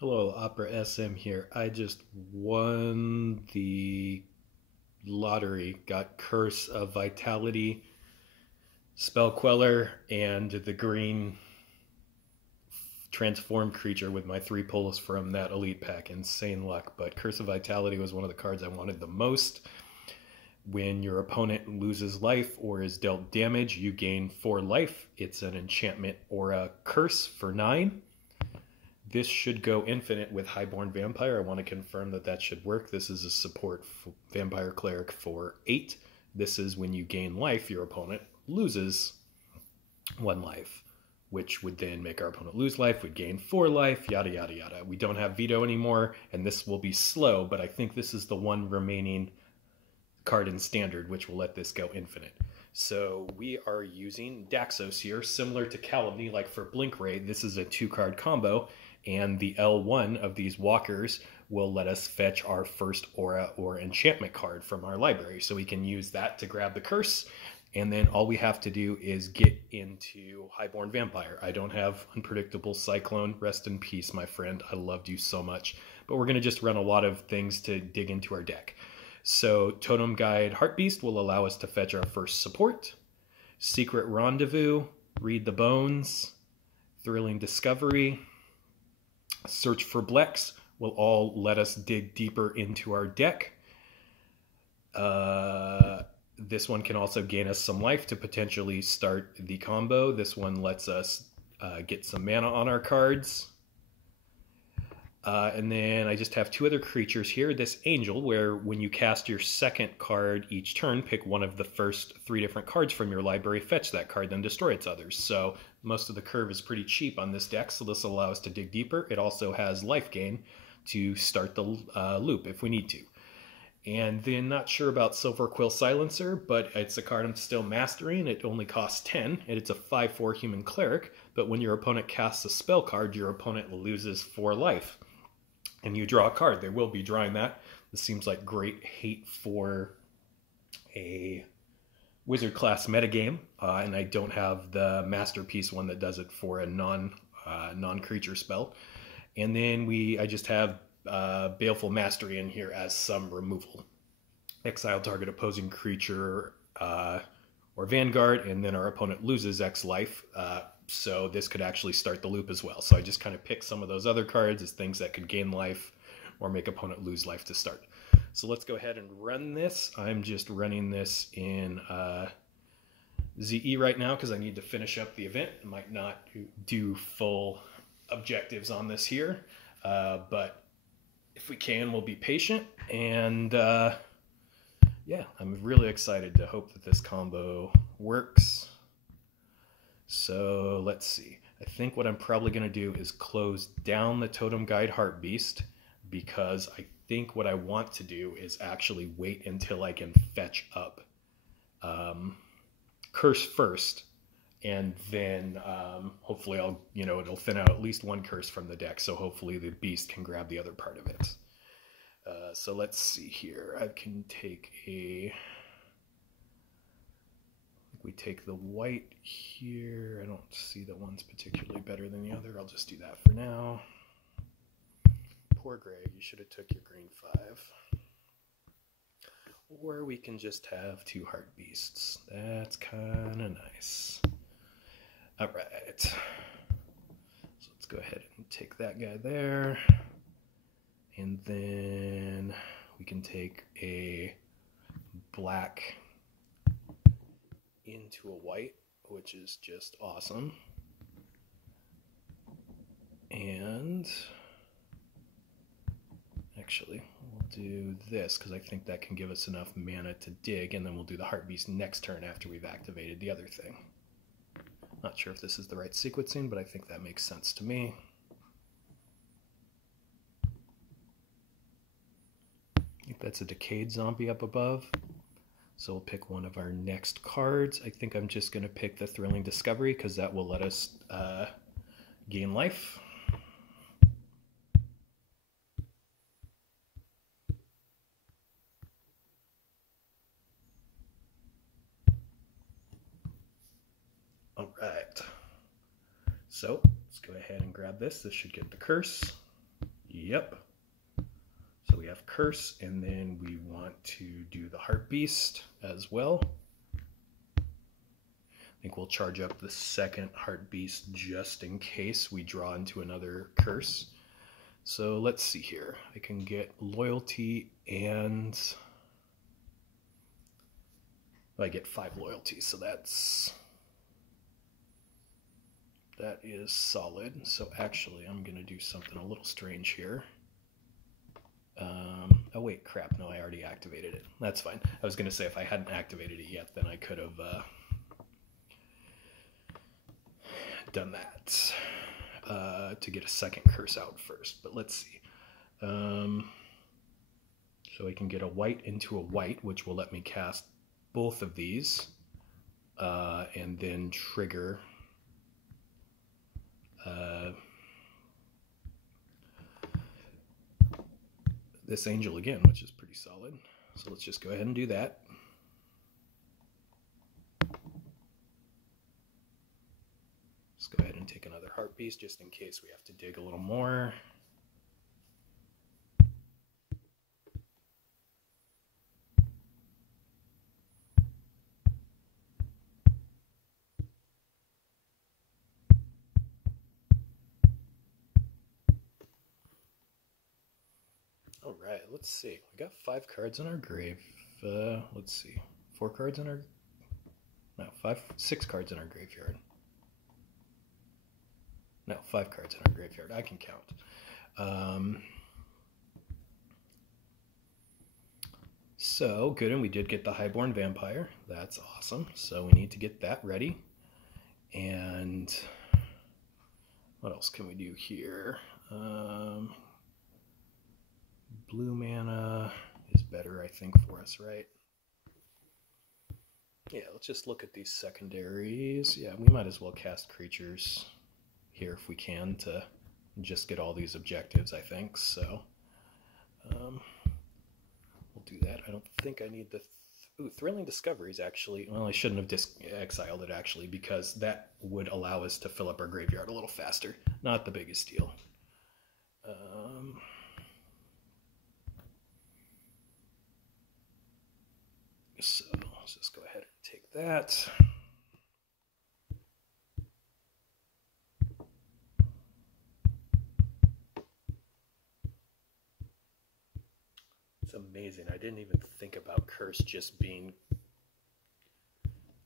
Hello, Opera SM here. I just won the lottery, got Curse of Vitality, Spell Queller, and the green transformed creature with my three pulls from that elite pack. Insane luck, but Curse of Vitality was one of the cards I wanted the most. When your opponent loses life or is dealt damage, you gain 4 life. It's an enchantment or a curse for 9. This should go infinite with Highborn Vampire. I want to confirm that that should work. This is a support Vampire Cleric for 8. This is when you gain life, your opponent loses 1 life, which would then make our opponent lose life, would gain 4 life, yada, yada, yada. We don't have veto anymore, and this will be slow, but I think this is the one remaining card in standard, which will let this go infinite. So we are using Daxos here, similar to Calumny, like for Blink Ray. This is a 2-card combo, and the L1 of these walkers will let us fetch our first aura or enchantment card from our library. So we can use that to grab the curse, and then all we have to do is get into Highborn Vampire. I don't have Unpredictable Cyclone. Rest in peace, my friend. I loved you so much. But we're going to just run a lot of things to dig into our deck. So Totem Guide Heartbeast will allow us to fetch our first support. Secret Rendezvous, Read the Bones, Thrilling Discovery, Search for Blex will all let us dig deeper into our deck. This one can also gain us some life to potentially start the combo. This one lets us get some mana on our cards. And then I just have 2 other creatures here. This Angel, where when you cast your second card each turn, pick one of the first 3 different cards from your library, fetch that card, then destroy its others. So most of the curve is pretty cheap on this deck, so this will allow us to dig deeper. It also has life gain to start the loop if we need to. And then not sure about Silver Quill Silencer, but it's a card I'm still mastering. It only costs 10, and it's a 5/4 human cleric, but when your opponent casts a spell card, your opponent loses 4 life. And you draw a card. They will be drawing that. This seems like great hate for a wizard class metagame, and I don't have the masterpiece one that does it for a non-creature spell. And then I just have Baleful Mastery in here as some removal. Exile target opposing creature or Vanguard, and then our opponent loses X life. So this could actually start the loop as well. So I just kind of picked some of those other cards as things that could gain life or make opponent lose life to start. So let's go ahead and run this. I'm just running this in ZE right now because I need to finish up the event. I might not do full objectives on this here, but if we can, we'll be patient. And yeah, I'm really excited to hope that this combo works. So let's see. I think what I'm probably going to do is close down the Totem Guide Heartbeast, because I think what I want to do is actually wait until I can fetch up Curse first, and then hopefully it'll thin out at least 1 curse from the deck, so hopefully the beast can grab the other part of it. So let's see here. I can take we take the white here. I don't see that one's particularly better than the other. I'll just do that for now. Poor Greg, you should have took your green 5. Or we can just have 2 heart beasts. That's kind of nice. All right. So let's go ahead and take that guy there. And then we can take a black into a white, which is just awesome. And actually, we'll do this because I think that can give us enough mana to dig, and then we'll do the Heart Beast next turn after we've activated the other thing. Not sure if this is the right sequencing, but I think that makes sense to me. I think that's a Decayed Zombie up above. So we'll pick one of our next cards. I think I'm just going to pick the Thrilling Discovery because that will let us gain life. All right. So let's go ahead and grab this. This should get the curse. Yep. So we have Curse, and then we want to do the Heart Beast as well. I think we'll charge up the second Heart Beast just in case we draw into another Curse. So let's see here. I can get Loyalty and I get 5 loyalties, so that is solid. So actually, I'm going to do something a little strange here. Oh wait, crap, no, I already activated it. That's fine. I was going to say if I hadn't activated it yet, then I could have done that to get a second curse out first. But let's see. So I can get a white into a white, which will let me cast both of these, and then trigger this angel again, which is pretty solid. So let's just go ahead and do that. Let's go ahead and take another Heart Beast just in case we have to dig a little more. All right, let's see. We got 5 cards in our grave. Let's see. 4 cards in our... No, 6 cards in our graveyard. No, 5 cards in our graveyard. I can count. So, good, and we did get the Highborn Vampire. That's awesome. So we need to get that ready. And what else can we do here? Blue mana is better, I think, for us, right? Yeah, let's just look at these secondaries. Yeah, we might as well cast creatures here if we can to just get all these objectives, I think. So we'll do that. I don't think I need the... Thrilling Discoveries, actually. Well, I shouldn't have exiled it, actually, because that would allow us to fill up our graveyard a little faster. Not the biggest deal. So let's just go ahead and take that. It's amazing. I didn't even think about Curse just being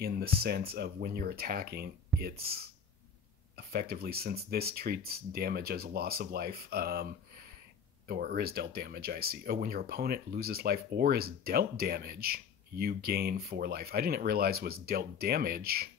in the sense of when you're attacking, it's effectively, since this treats damage as a loss of life, or is dealt damage, I see. Oh, when your opponent loses life or is dealt damage, you gain 4 life. I didn't realize was dealt damage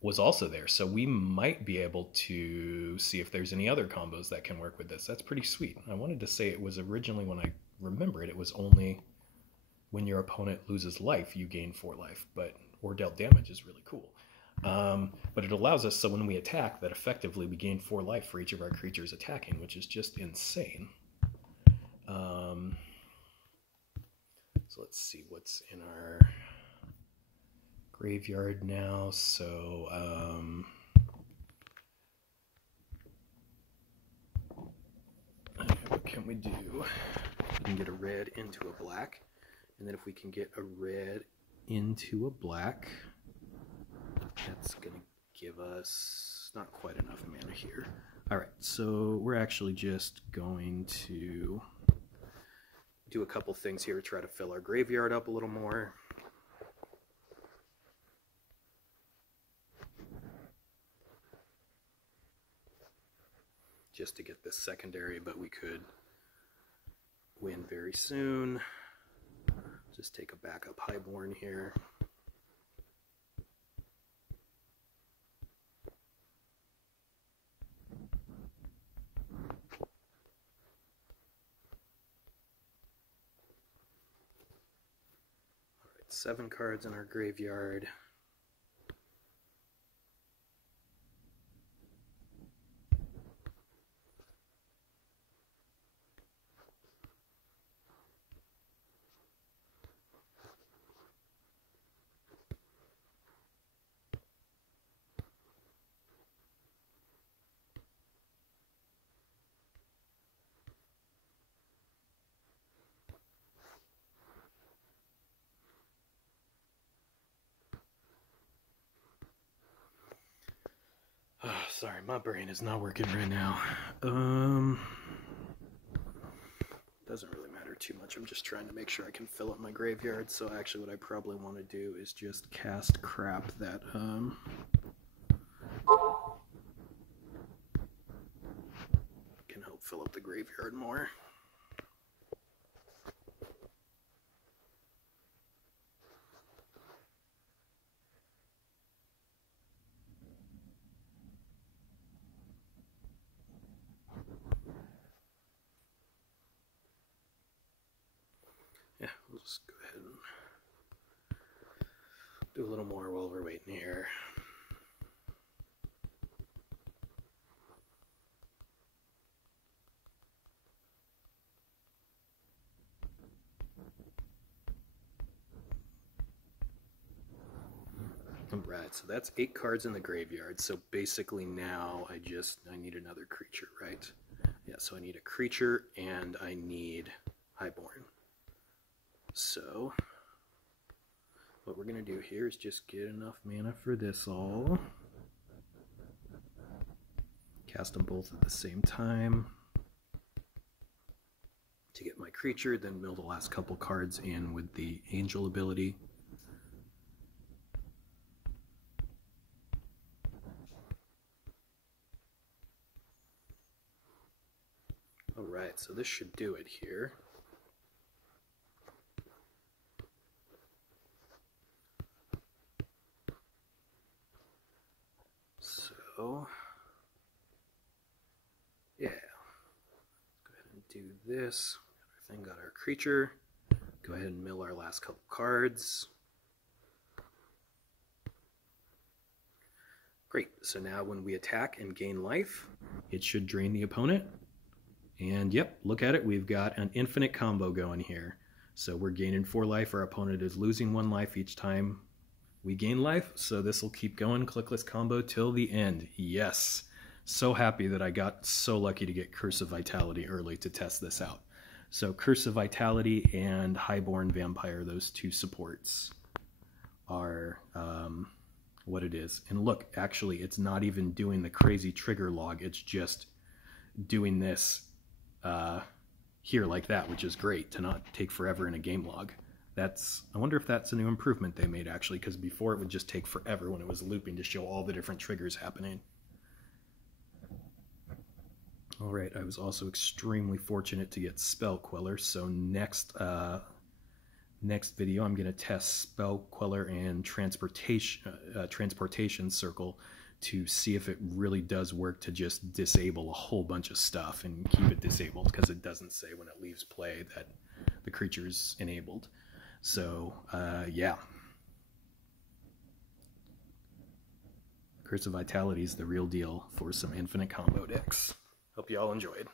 was also there. So we might be able to see if there's any other combos that can work with this. That's pretty sweet. I wanted to say it was originally, when I remember it was only when your opponent loses life, you gain 4 life, but or dealt damage is really cool. But it allows us, so when we attack, that effectively we gain 4 life for each of our creatures attacking, which is just insane. So let's see what's in our graveyard now. So what can we do? We can get a red into a black, and then if we can get a red into a black, that's going to give us not quite enough mana here. All right, so we're actually just going to do a couple things here to try to fill our graveyard up a little more. Just to get this secondary, but we could win very soon. Just take a backup Highborn here. All right, 7 cards in our graveyard. Sorry, my brain is not working right now. Doesn't really matter too much. I'm just trying to make sure I can fill up my graveyard. So actually what I probably want to do is just cast crap that can help fill up the graveyard more. Yeah, we'll just go ahead and do a little more while we're waiting here. Alright, so that's 8 cards in the graveyard. So basically now I need another creature, right? Yeah, so I need a creature and I need Highborn. So what we're going to do here is just get enough mana for this all. Cast them both at the same time to get my creature, then mill the last couple cards in with the Angel ability. Alright, so this should do it here. So, yeah, let's go ahead and do this. Got our thing, got our creature. Go ahead and mill our last couple cards. Great, so now when we attack and gain life, it should drain the opponent. And yep, look at it, we've got an infinite combo going here. So we're gaining 4 life, our opponent is losing 1 life each time we gain life, so this will keep going, clickless combo till the end. Yes, so happy that I got so lucky to get Curse of Vitality early to test this out. So Curse of Vitality and Highborn Vampire, those 2 supports are what it is. And look, actually it's not even doing the crazy trigger log, it's just doing this here like that, which is great to not take forever in a game log. I wonder if that's a new improvement they made actually, because before it would just take forever when it was looping to show all the different triggers happening. Alright, I was also extremely fortunate to get Spell Queller, so next video I'm going to test Spell Queller and Transportation Circle to see if it really does work to just disable a whole bunch of stuff and keep it disabled, because it doesn't say when it leaves play that the creature's enabled. So, yeah. Curse of Vitality is the real deal for some infinite combo decks. Hope you all enjoyed.